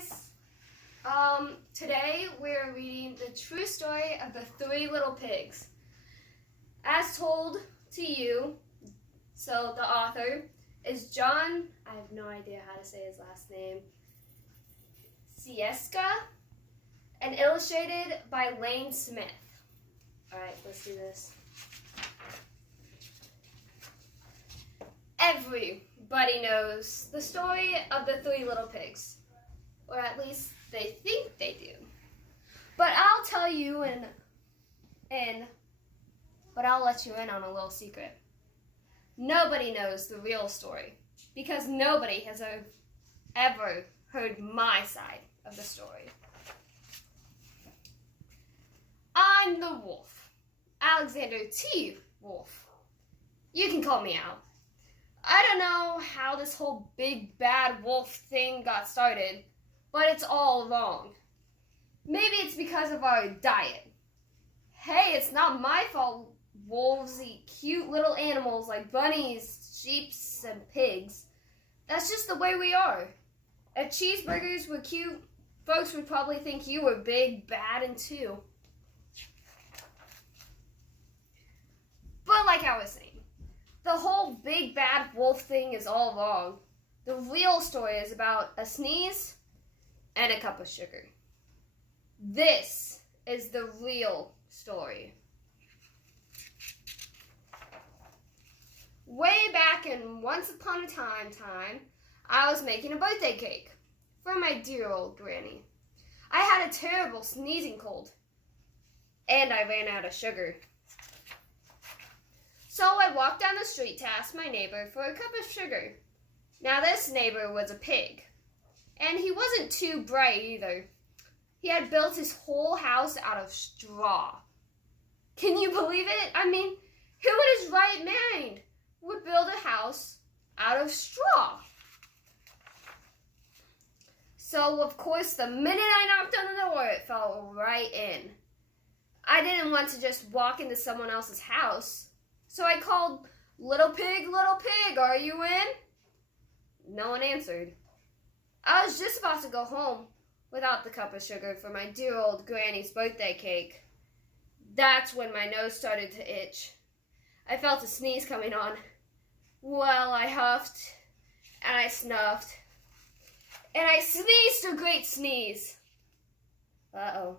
guys. Today we're reading the true story of the Three Little Pigs. As told to you, so the author is John, I have no idea how to say his last name, Sieska, and illustrated by Lane Smith. Alright, let's do this. Everybody knows the story of the Three Little Pigs. Or at least they think they do. But I'll tell you but I'll let you in on a little secret. Nobody knows the real story because nobody has ever heard my side of the story. I'm the wolf, Alexander T. Wolf. You can call me Al. I don't know how this whole big bad wolf thing got started, but it's all wrong. Maybe it's because of our diet. Hey, it's not my fault wolves eat cute little animals like bunnies, sheep, and pigs. That's just the way we are. If cheeseburgers were cute, folks would probably think you were big, bad, and too. But like I was saying, the whole big bad wolf thing is all wrong. The real story is about a sneeze and a cup of sugar. This is the real story. Way back in once upon a time, I was making a birthday cake for my dear old granny. I had a terrible sneezing cold, and I ran out of sugar. So I walked down the street to ask my neighbor for a cup of sugar. Now this neighbor was a pig, and he wasn't too bright either. He had built his whole house out of straw. Can you believe it? I mean, who in his right mind would build a house out of straw? So, of course, the minute I knocked on the door, it fell right in. I didn't want to just walk into someone else's house. So I called, little pig, are you in? No one answered. I was just about to go home without the cup of sugar for my dear old granny's birthday cake. That's when my nose started to itch. I felt a sneeze coming on. Well, I huffed, and I snuffed, and I sneezed a great sneeze. Uh-oh.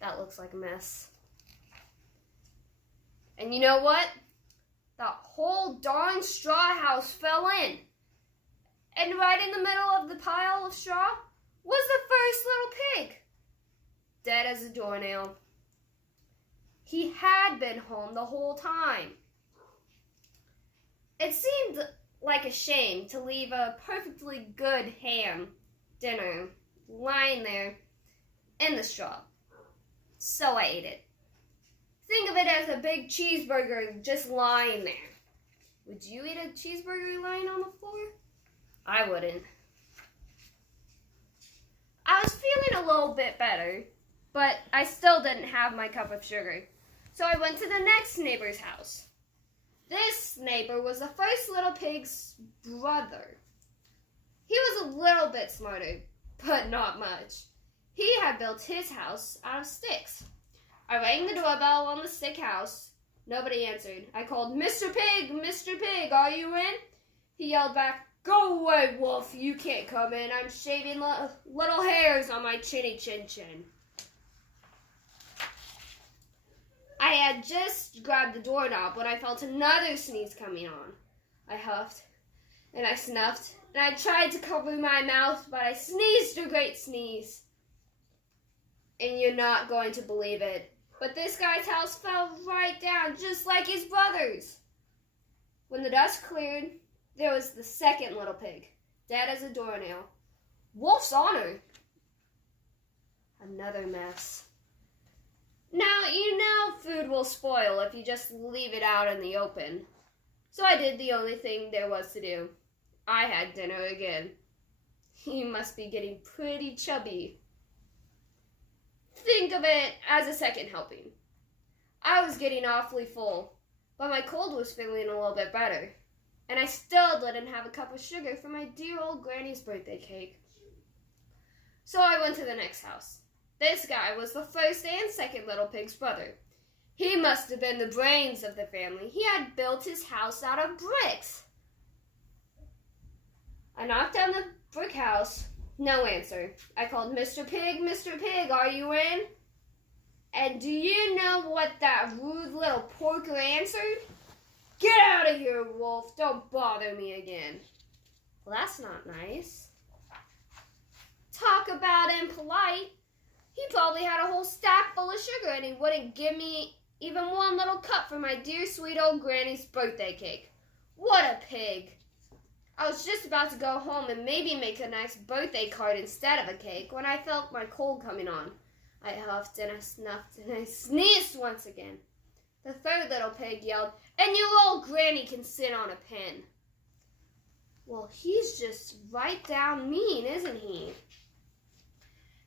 That looks like a mess. And you know what? That whole darn straw house fell in. And right in the middle of the pile of straw was the first little pig, dead as a doornail. He had been home the whole time. It seemed like a shame to leave a perfectly good ham dinner lying there in the straw. So I ate it. Think of it as a big cheeseburger just lying there. Would you eat a cheeseburger lying on the floor? I wouldn't. I was feeling a little bit better, but I still didn't have my cup of sugar. So I went to the next neighbor's house. This neighbor was the first little pig's brother. He was a little bit smarter, but not much. He had built his house out of sticks. I rang the doorbell on the stick house. Nobody answered. I called, Mr. Pig, are you in? He yelled back, go away, wolf, you can't come in. I'm shaving little hairs on my chinny chin. I had just grabbed the doorknob when I felt another sneeze coming on. I huffed, and I snuffed, and I tried to cover my mouth, but I sneezed a great sneeze. And you're not going to believe it, but this guy's house fell right down, just like his brother's. When the dust cleared, there was the second little pig, dead as a doornail. Wolf's honor. Another mess. Now, you know food will spoil if you just leave it out in the open. So I did the only thing there was to do. I had dinner again. He must be getting pretty chubby. Think of it as a second helping. I was getting awfully full, but my cold was feeling a little bit better. and I still didn't have a cup of sugar for my dear old granny's birthday cake. So I went to the next house. This guy was the first and second little pig's brother. He must have been the brains of the family. He had built his house out of bricks. I knocked on the brick house. No answer. I called, Mr. Pig, are you in? And do you know what that rude little porker answered? Get out of here, wolf. Don't bother me again. Well, that's not nice. Talk about impolite. He probably had a whole stack full of sugar and he wouldn't give me even one little cup for my dear sweet old granny's birthday cake. What a pig. I was just about to go home and maybe make a nice birthday card instead of a cake when I felt my cold coming on. I huffed and I snuffed and I sneezed once again. The third little pig yelled, and your old granny can sit on a pin. Well, he's just right down mean, isn't he?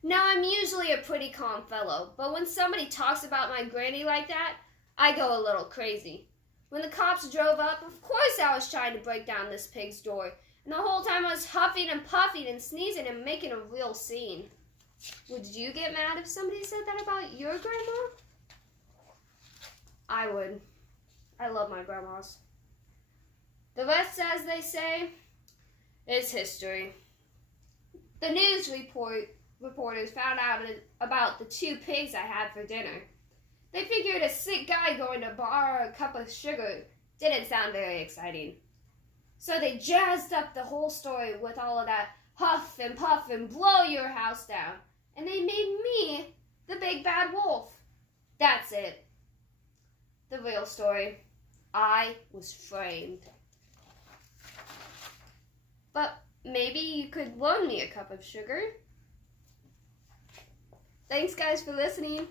Now, I'm usually a pretty calm fellow, but when somebody talks about my granny like that, I go a little crazy. When the cops drove up, of course I was trying to break down this pig's door, and the whole time I was huffing and puffing and sneezing and making a real scene. Would you get mad if somebody said that about your grandma? I would. I love my grandmas. The rest, as they say, is history. The news reporters found out about the 2 pigs I had for dinner. They figured a sick guy going to borrow a cup of sugar didn't sound very exciting. So they jazzed up the whole story with all of that huff and puff and blow your house down. And they made me the big bad wolf. That's it. The real story. I was framed. But maybe you could loan me a cup of sugar. Thanks, guys, for listening.